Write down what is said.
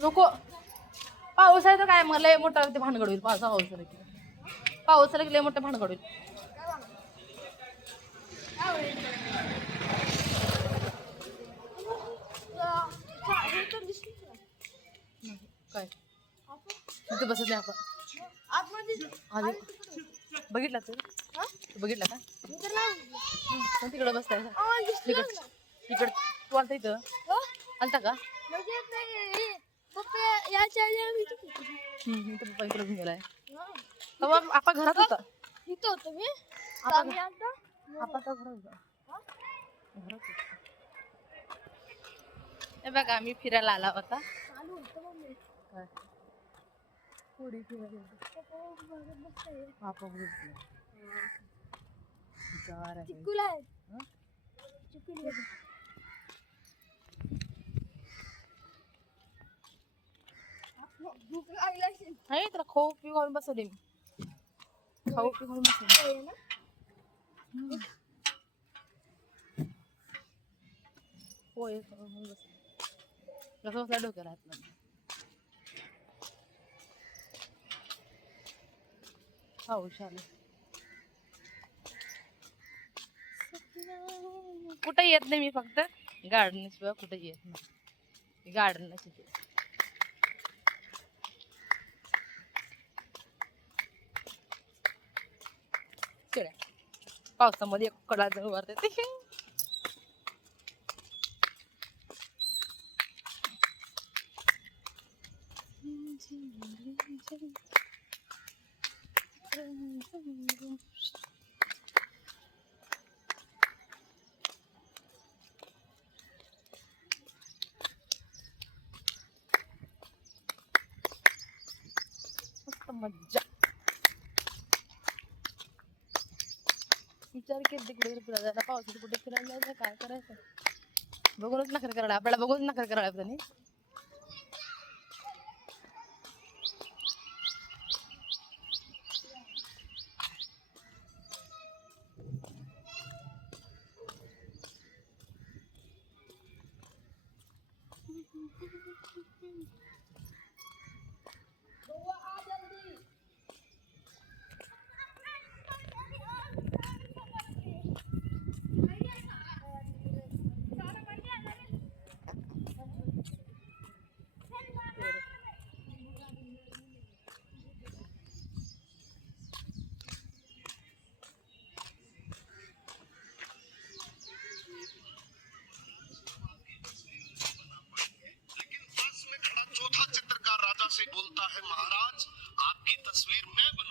नको पाऊस आहे तर काय मला लय मोठा ते भानगड होईल पाऊस आला की लय मोठं भानगड होईल. काय तिथे बसत नाही आपण आधी बघितला तू बघितला का तिकडं बसताय तिकड तू आलता इथं आलता का पप्पा इकडे घेऊन गेलाय आपा घरात होता इथं होतो मी आपा तर घरात होता हे बघा आम्ही फिरायला आला होता थोडी फिरायला भूक लागली नाही त्याला खाऊ पिऊ घालून बसवले मी खाऊ पिऊ घालून बसवले होय बसले कसं बसला डोक्याला हात लावून. पाऊस आला कुठे येत नाही मी फक्त गार्डन शिवाय कुठे येत नाही गार्डनला शिकते पावसामध्ये कडा जवळ वारते मज्जा विचार केली कुठे फिरायला जायला पावसाचं कुठे फिरायला जायचं काय करायचं बघूनच नखरे करायला आपल्याला बघूनच नखरे करायला त्यांनी से बोलता है महाराज आपकी तस्वीर मैं